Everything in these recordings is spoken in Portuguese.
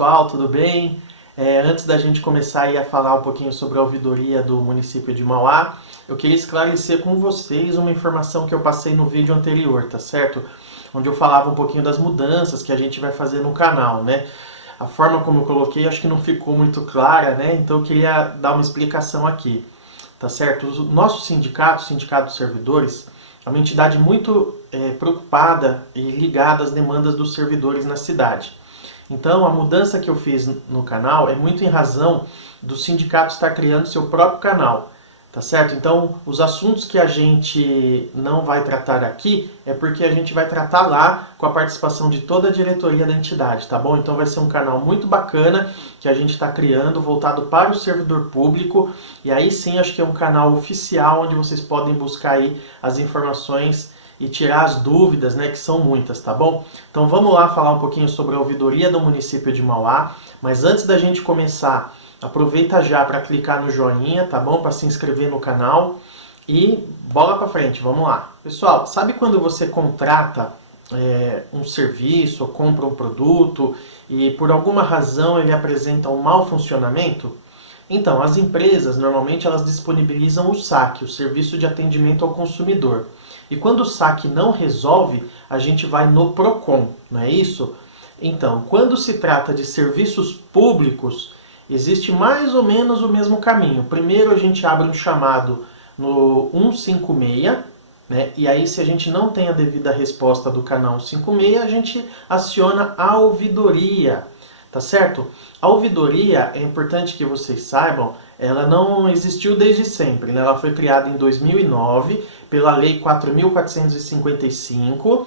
pessoal, tudo bem? Antes da gente começar aí a falar um pouquinho sobre a ouvidoria do município de Mauá, eu queria esclarecer com vocês uma informação que eu passei no vídeo anterior, tá certo? Onde eu falava um pouquinho das mudanças que a gente vai fazer no canal, né? A forma como eu coloquei acho que não ficou muito clara, né? Então eu queria dar uma explicação aqui, tá certo? O nosso sindicato, o Sindicato dos Servidores, é uma entidade muito preocupada e ligada às demandas dos servidores na cidade. Então, a mudança que eu fiz no canal é muito em razão do sindicato estar criando seu próprio canal, tá certo? Então, os assuntos que a gente não vai tratar aqui é porque a gente vai tratar lá com a participação de toda a diretoria da entidade, tá bom? Então, vai ser um canal muito bacana que a gente está criando, voltado para o servidor público, e aí sim, acho que é um canal oficial onde vocês podem buscar aí as informações e tirar as dúvidas, né, que são muitas, tá bom? Então vamos lá falar um pouquinho sobre a ouvidoria do município de Mauá, mas antes da gente começar, aproveita já para clicar no joinha, tá bom? Para se inscrever no canal e bola para frente, vamos lá. Pessoal, sabe quando você contrata um serviço ou compra um produto e por alguma razão ele apresenta um mau funcionamento? Então, as empresas, normalmente, elas disponibilizam o SAC, o Serviço de Atendimento ao Consumidor. E quando o SAC não resolve, a gente vai no PROCON, não é isso? Então, quando se trata de serviços públicos, existe mais ou menos o mesmo caminho. Primeiro a gente abre um chamado no 156, né? E aí se a gente não tem a devida resposta do canal 156, a gente aciona a ouvidoria. Tá certo? A ouvidoria, é importante que vocês saibam, ela não existiu desde sempre, né? Ela foi criada em 2009 pela Lei 4.455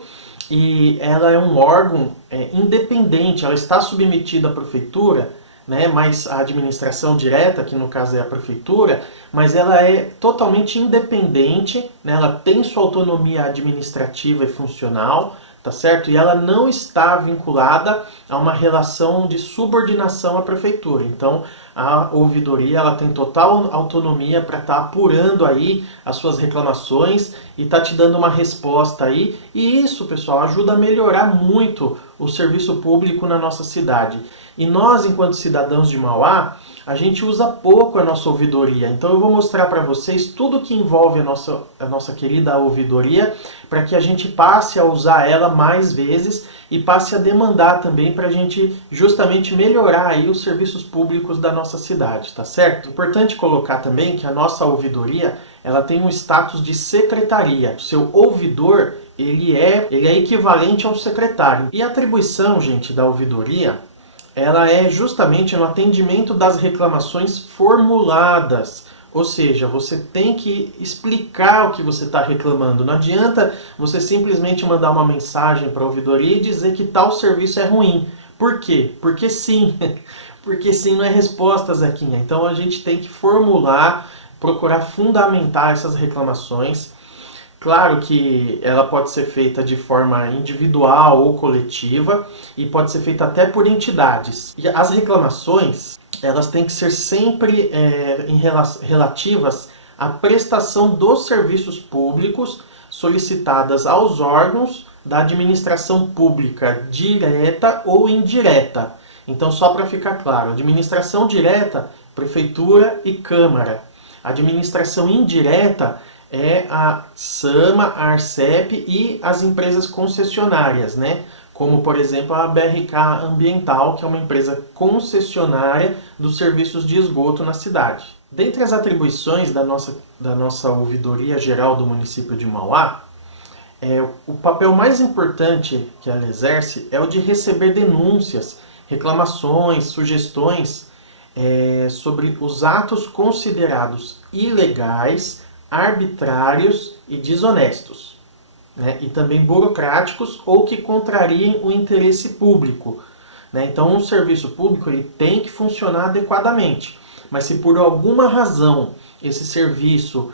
e ela é um órgão independente, ela está submetida à prefeitura, né? Mas a administração direta, que no caso é a prefeitura, mas ela é totalmente independente, né? Ela tem sua autonomia administrativa e funcional, tá certo? E ela não está vinculada a uma relação de subordinação à prefeitura. Então, a ouvidoria ela tem total autonomia para estar apurando aí as suas reclamações e tá te dando uma resposta aí. E isso, pessoal, ajuda a melhorar muito o serviço público na nossa cidade. E nós, enquanto cidadãos de Mauá, a gente usa pouco a nossa ouvidoria. Então eu vou mostrar para vocês tudo que envolve a nossa querida ouvidoria, para que a gente passe a usar ela mais vezes e passe a demandar também para a gente justamente melhorar aí os serviços públicos da nossa cidade, tá certo? Importante colocar também que a nossa ouvidoria ela tem um status de secretaria. O seu ouvidor ele é equivalente ao secretário. E a atribuição, gente, da ouvidoria ela é justamente no atendimento das reclamações formuladas. Ou seja, você tem que explicar o que você está reclamando. Não adianta você simplesmente mandar uma mensagem para a ouvidoria e dizer que tal serviço é ruim. Por quê? Porque sim. Porque sim não é resposta, Zequinha. Então a gente tem que formular, procurar fundamentar essas reclamações. Claro que ela pode ser feita de forma individual ou coletiva e pode ser feita até por entidades. E as reclamações, elas têm que ser sempre relativas à prestação dos serviços públicos solicitadas aos órgãos da administração pública direta ou indireta. Então, só para ficar claro, administração direta, prefeitura e câmara. Administração indireta é a SAMA, a ARCEP e as empresas concessionárias, né? Como, por exemplo, a BRK Ambiental, que é uma empresa concessionária dos serviços de esgoto na cidade. Dentre as atribuições da nossa ouvidoria geral do município de Mauá, o papel mais importante que ela exerce é o de receber denúncias, reclamações, sugestões sobre os atos considerados ilegais, arbitrários e desonestos, né? E também burocráticos ou que contrariem o interesse público, né? Então um serviço público ele tem que funcionar adequadamente, mas se por alguma razão esse serviço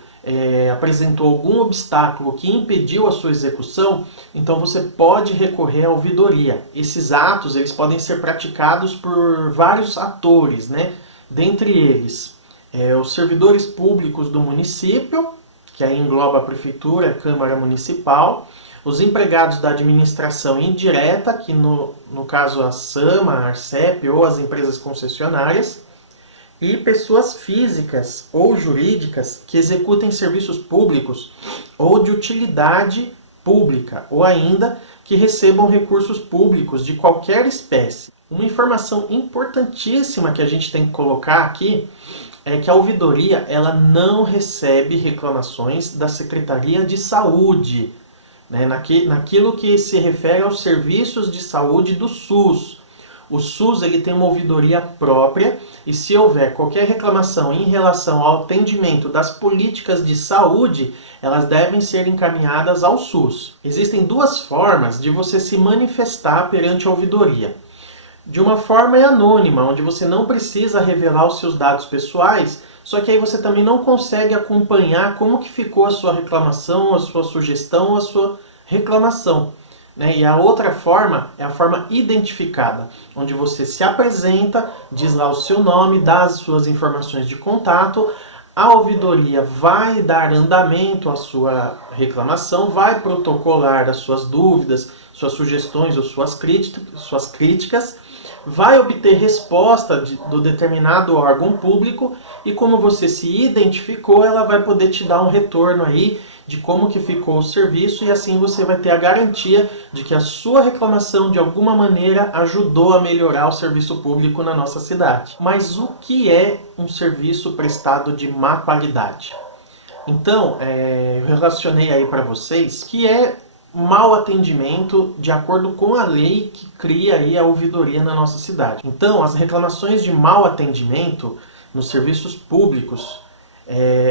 apresentou algum obstáculo que impediu a sua execução, então você pode recorrer à ouvidoria. Esses atos eles podem ser praticados por vários atores, né? Dentre eles os servidores públicos do município, que aí engloba a prefeitura, a Câmara Municipal, os empregados da administração indireta, que no caso a SAMA, a Arcep ou as empresas concessionárias, e pessoas físicas ou jurídicas que executem serviços públicos ou de utilidade pública, ou ainda que recebam recursos públicos de qualquer espécie. Uma informação importantíssima que a gente tem que colocar aqui é que a ouvidoria ela não recebe reclamações da Secretaria de Saúde, né, naquilo que se refere aos serviços de saúde do SUS. O SUS ele tem uma ouvidoria própria e se houver qualquer reclamação em relação ao atendimento das políticas de saúde, elas devem ser encaminhadas ao SUS. Existem duas formas de você se manifestar perante a ouvidoria. De uma forma é anônima, onde você não precisa revelar os seus dados pessoais, só que aí você também não consegue acompanhar como que ficou a sua reclamação, a sua sugestão, a sua reclamação. E a outra forma é a forma identificada, onde você se apresenta, diz lá o seu nome, dá as suas informações de contato, a ouvidoria vai dar andamento à sua reclamação, vai protocolar as suas dúvidas, suas sugestões ou suas críticas, vai obter resposta do determinado órgão público e como você se identificou, ela vai poder te dar um retorno aí de como que ficou o serviço e assim você vai ter a garantia de que a sua reclamação de alguma maneira ajudou a melhorar o serviço público na nossa cidade. Mas o que é um serviço prestado de má qualidade? Então, eu relacionei aí para vocês que é mau atendimento de acordo com a lei que cria aí a ouvidoria na nossa cidade. Então, as reclamações de mau atendimento nos serviços públicos,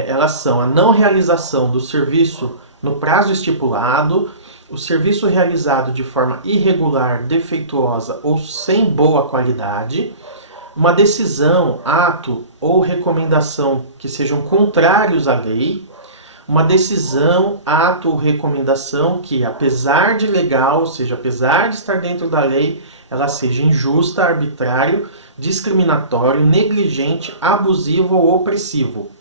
elas são a não realização do serviço no prazo estipulado, o serviço realizado de forma irregular, defeituosa ou sem boa qualidade, uma decisão, ato ou recomendação que sejam contrários à lei, uma decisão, ato ou recomendação que, apesar de legal, ou seja, apesar de estar dentro da lei, ela seja injusta, arbitrário, discriminatório, negligente, abusivo ou opressivo.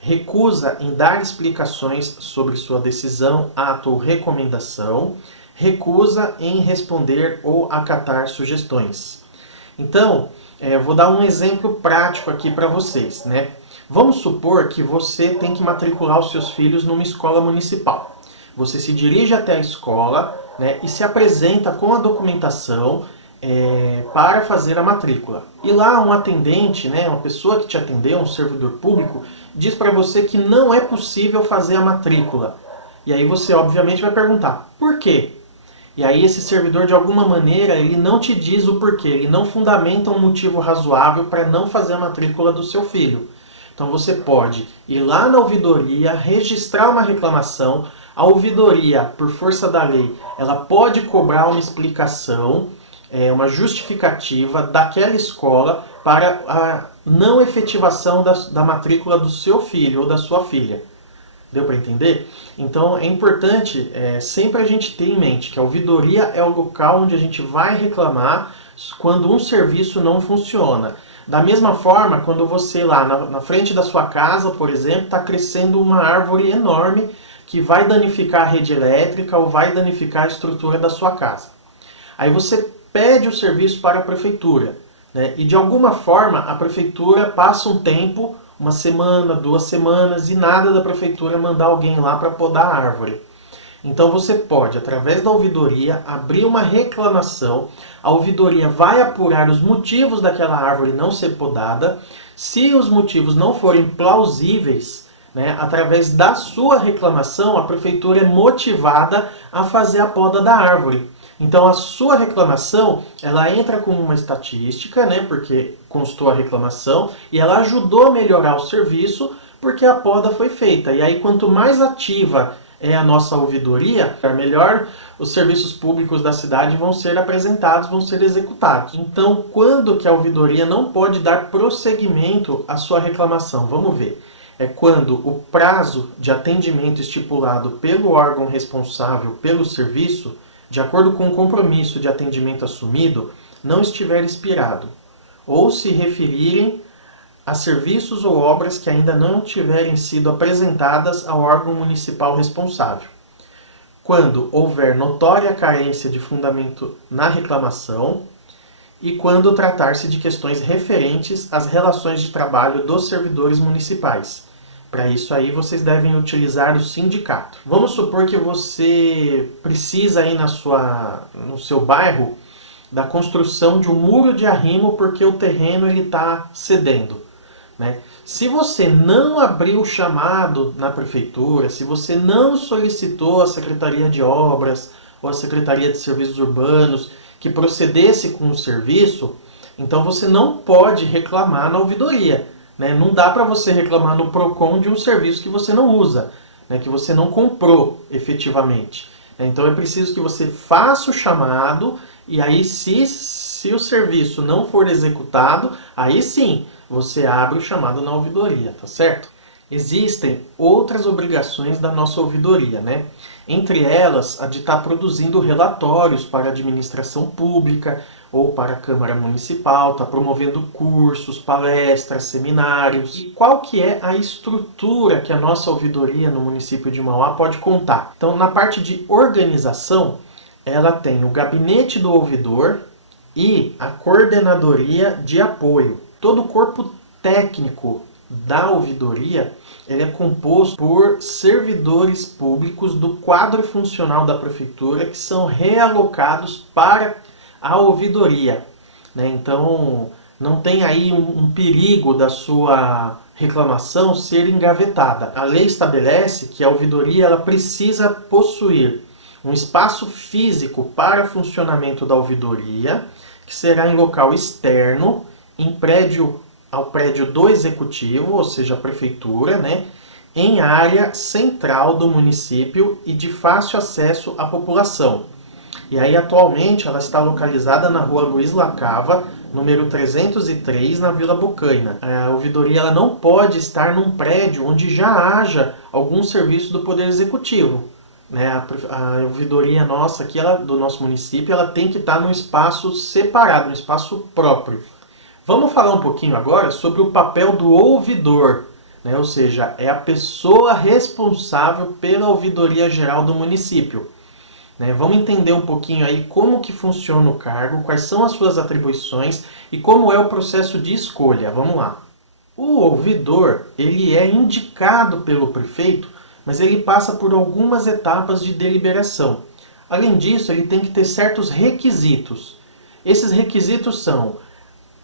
Recusa em dar explicações sobre sua decisão, ato ou recomendação. Recusa em responder ou acatar sugestões. Então, vou dar um exemplo prático aqui para vocês, né? Vamos supor que você tem que matricular os seus filhos numa escola municipal. Você se dirige até a escola, né, e se apresenta com a documentação para fazer a matrícula. E lá um atendente, né, uma pessoa que te atendeu, um servidor público, diz para você que não é possível fazer a matrícula. E aí você obviamente vai perguntar, por quê? E aí esse servidor de alguma maneira ele não te diz o porquê, ele não fundamenta um motivo razoável para não fazer a matrícula do seu filho. Então você pode ir lá na ouvidoria, registrar uma reclamação. A ouvidoria, por força da lei, ela pode cobrar uma explicação, uma justificativa daquela escola para a não efetivação da matrícula do seu filho ou da sua filha. Deu para entender? Então é importante sempre a gente ter em mente que a ouvidoria é o local onde a gente vai reclamar quando um serviço não funciona. Da mesma forma, quando você lá na frente da sua casa, por exemplo, está crescendo uma árvore enorme que vai danificar a rede elétrica ou vai danificar a estrutura da sua casa. Aí você pede o serviço para a prefeitura, né? E de alguma forma a prefeitura passa um tempo, uma semana, 2 semanas, e nada da prefeitura mandar alguém lá para podar a árvore. Então você pode, através da ouvidoria, abrir uma reclamação. A ouvidoria vai apurar os motivos daquela árvore não ser podada. Se os motivos não forem plausíveis, né, através da sua reclamação, a prefeitura é motivada a fazer a poda da árvore. Então a sua reclamação, ela entra com uma estatística, né, porque constou a reclamação, e ela ajudou a melhorar o serviço porque a poda foi feita. E aí quanto mais ativa é a nossa ouvidoria, melhor os serviços públicos da cidade vão ser apresentados, vão ser executados. Então, quando que a ouvidoria não pode dar prosseguimento à sua reclamação? Vamos ver. É quando o prazo de atendimento estipulado pelo órgão responsável pelo serviço, de acordo com o compromisso de atendimento assumido, não estiver expirado, ou se referirem a serviços ou obras que ainda não tiverem sido apresentadas ao órgão municipal responsável. quando houver notória carência de fundamento na reclamação e quando tratar-se de questões referentes às relações de trabalho dos servidores municipais. Para isso aí vocês devem utilizar o sindicato. Vamos supor que você precisa aí no seu bairro da construção de um muro de arrimo porque o terreno está cedendo, né? Se você não abriu o chamado na prefeitura, se você não solicitou à Secretaria de Obras ou à Secretaria de Serviços Urbanos que procedesse com o serviço, então você não pode reclamar na ouvidoria, né? Não dá para você reclamar no PROCON de um serviço que você não usa, né? Que você não comprou efetivamente. Então é preciso que você faça o chamado e aí se o serviço não for executado, aí sim você abre o chamado na ouvidoria, tá certo? Existem outras obrigações da nossa ouvidoria, né? Entre elas, a de estar produzindo relatórios para a administração pública ou para a Câmara Municipal, está promovendo cursos, palestras, seminários. E qual que é a estrutura que a nossa ouvidoria no município de Mauá pode contar? Então, na parte de organização, ela tem o gabinete do ouvidor e a coordenadoria de apoio. Todo o corpo técnico da ouvidoria ele é composto por servidores públicos do quadro funcional da prefeitura que são realocados para a ouvidoria, né? Então não tem aí um perigo da sua reclamação ser engavetada. A lei estabelece que a ouvidoria ela precisa possuir um espaço físico para funcionamento da ouvidoria, que será em local externo, ao prédio do executivo, ou seja, a prefeitura, né, em área central do município e de fácil acesso à população. E aí atualmente ela está localizada na rua Luiz Lacava, número 303, na Vila Bocaina. A ouvidoria ela não pode estar num prédio onde já haja algum serviço do Poder Executivo, né? A ouvidoria nossa aqui, do nosso município, ela tem que estar num espaço separado, num espaço próprio. Vamos falar um pouquinho agora sobre o papel do ouvidor, né? Ou seja, é a pessoa responsável pela ouvidoria geral do município. Né? Vamos entender um pouquinho aí como que funciona o cargo, quais são as suas atribuições e como é o processo de escolha. Vamos lá. O ouvidor, ele é indicado pelo prefeito, mas ele passa por algumas etapas de deliberação. Além disso, ele tem que ter certos requisitos. Esses requisitos são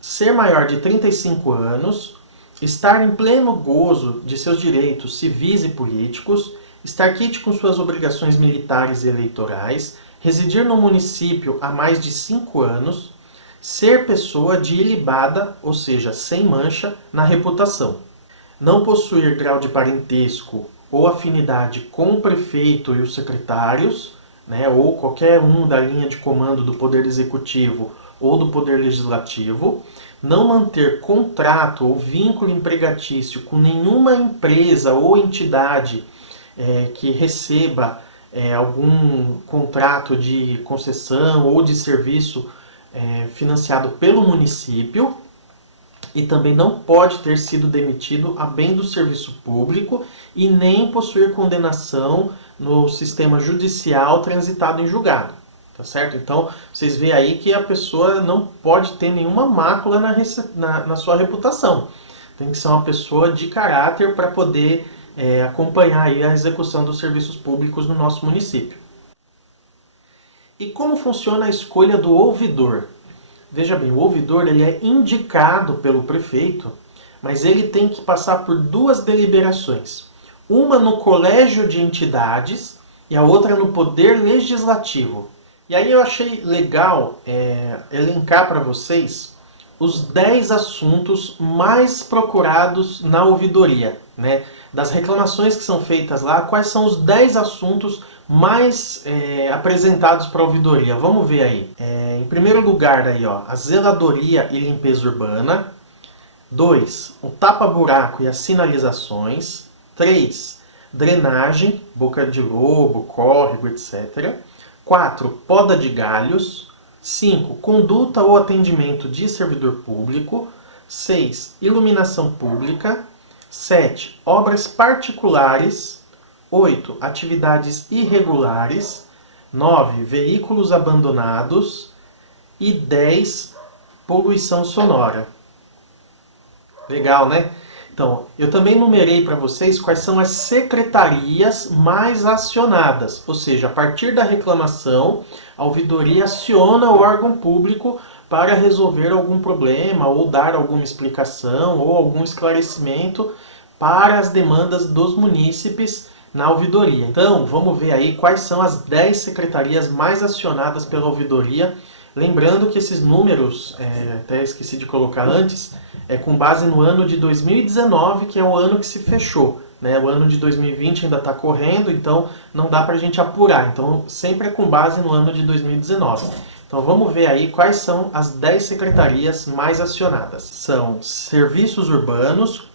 ser maior de 35 anos, estar em pleno gozo de seus direitos civis e políticos, estar quite com suas obrigações militares e eleitorais, residir no município há mais de 5 anos, ser pessoa de ilibada, ou seja, sem mancha, na reputação, não possuir grau de parentesco ou afinidade com o prefeito e os secretários, né, ou qualquer um da linha de comando do Poder Executivo ou do Poder Legislativo, não manter contrato ou vínculo empregatício com nenhuma empresa ou entidade que receba algum contrato de concessão ou de serviço financiado pelo município, e também não pode ter sido demitido a bem do serviço público e nem possuir condenação no sistema judicial transitado em julgado. Tá certo? Então, vocês veem aí que a pessoa não pode ter nenhuma mácula na sua reputação. Tem que ser uma pessoa de caráter para poder acompanhar aí a execução dos serviços públicos no nosso município. E como funciona a escolha do ouvidor? Veja bem, o ouvidor ele é indicado pelo prefeito, mas ele tem que passar por duas deliberações. Uma no colégio de entidades e a outra no Poder Legislativo. E aí eu achei legal elencar para vocês os 10 assuntos mais procurados na ouvidoria, né? Das reclamações que são feitas lá, quais são os 10 assuntos mais apresentados para a ouvidoria. Vamos ver aí. Em primeiro lugar, aí, ó, a zeladoria e limpeza urbana. 2. O tapa-buraco e as sinalizações. 3. Drenagem, boca de lobo, córrego, etc. 4. Poda de galhos. 5. Conduta ou atendimento de servidor público. 6. Iluminação pública. 7. Obras particulares. 8. Atividades irregulares. 9. Veículos abandonados. E 10. Poluição sonora. Legal, né? Então, eu também numerei para vocês quais são as secretarias mais acionadas. Ou seja, a partir da reclamação, a ouvidoria aciona o órgão público para resolver algum problema, ou dar alguma explicação, ou algum esclarecimento para as demandas dos munícipes na ouvidoria. Então, vamos ver aí quais são as 10 secretarias mais acionadas pela ouvidoria. Lembrando que esses números, até esqueci de colocar antes, é com base no ano de 2019, que é o ano que se fechou. Né? O ano de 2020 ainda está correndo, então não dá para a gente apurar. Então, sempre é com base no ano de 2019. Então vamos ver aí quais são as 10 secretarias mais acionadas. São Serviços Urbanos,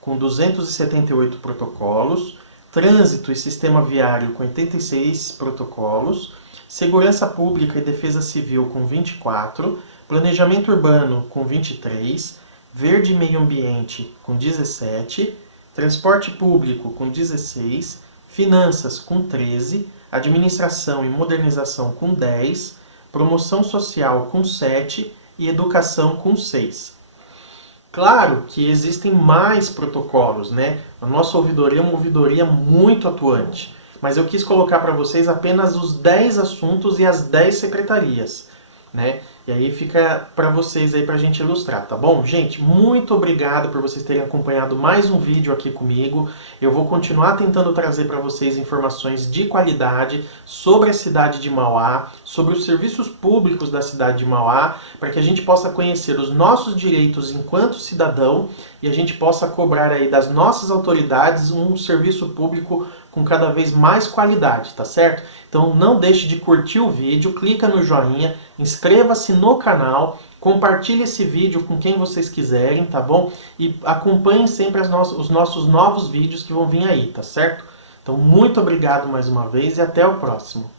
com 278 protocolos, Trânsito e Sistema Viário, com 86 protocolos, Segurança Pública e Defesa Civil, com 24, Planejamento Urbano, com 23, Verde e Meio Ambiente, com 17, Transporte Público, com 16, Finanças, com 13, Administração e Modernização, com 10, Promoção Social com 7 e Educação com 6. Claro que existem mais protocolos, né? A nossa ouvidoria é uma ouvidoria muito atuante, mas eu quis colocar para vocês apenas os 10 assuntos e as 10 secretarias, né? E aí fica para vocês aí para a gente ilustrar, tá bom? Gente, muito obrigado por vocês terem acompanhado mais um vídeo aqui comigo. Eu vou continuar tentando trazer para vocês informações de qualidade sobre a cidade de Mauá, sobre os serviços públicos da cidade de Mauá, para que a gente possa conhecer os nossos direitos enquanto cidadão e a gente possa cobrar aí das nossas autoridades um serviço público com cada vez mais qualidade, tá certo? Então não deixe de curtir o vídeo, clica no joinha, inscreva-se no canal, compartilhe esse vídeo com quem vocês quiserem, tá bom? E acompanhem sempre os nossos novos vídeos que vão vir aí, tá certo? Então muito obrigado mais uma vez e até o próximo.